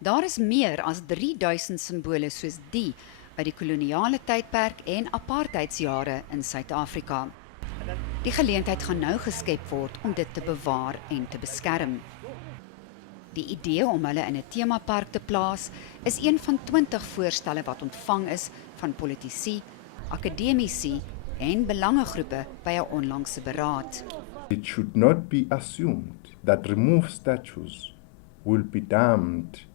Daar is meer as 3000 simbole soos die uit die koloniale tydperk en apartheidsjare in Suid-Afrika. Die geleentheid gaan nou geskep word om dit te bewaar en te beskerm. Die idee om hulle in 'n temapark te plaas is een van 20 voorstelle wat ontvang is van politici, akademici en belangegroepe by 'n onlangse beraad. It should not be assumed that removed statues will be dumped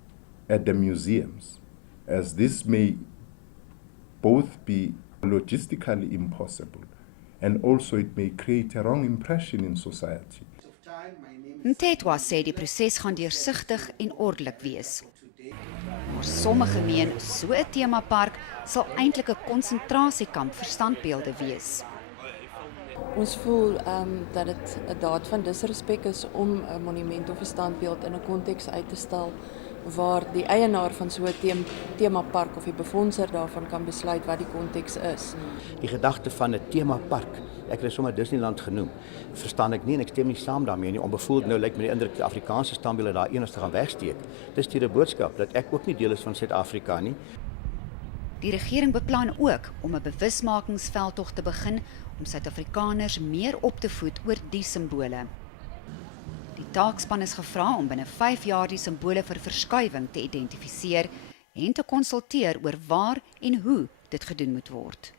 at the museums, as this may both be logistically impossible and also it may create a wrong impression in society. Mthethwa sê die proses gaan deursigtig en ordelik wees. Maar sommige meen so 'n temapark sal eintlik 'n konsentrasiekamp vir standbeelde wees. Ons voel dat dit 'n daad van disrespek is om 'n monument of 'n standbeeld in 'n konteks uit te stel waar die eienaar van so 'n temapark of die befondser daarvan kan besluit wat die konteks is. Die gedagte van 'n temapark, ek het dit sommer Disneyland genoem, verstaan ek nie en ek stem nie saam daarmee nie. Onbevoeld nou lyk my die indruk die Afrikaanse standbeelde daar enigste gaan wegsteek. Dis die boodskap dat ek ook nie deel is van Suid-Afrika nie. Die regering beplan ook om 'n bewusmakingsveldtog te begin om Suid-Afrikaners meer op te voed oor die simbole. Die taakspan is gevra om binne 5 jaar die simbole vir verskuiwing te identifiseer en te konsulteer oor waar en hoe dit gedoen moet word.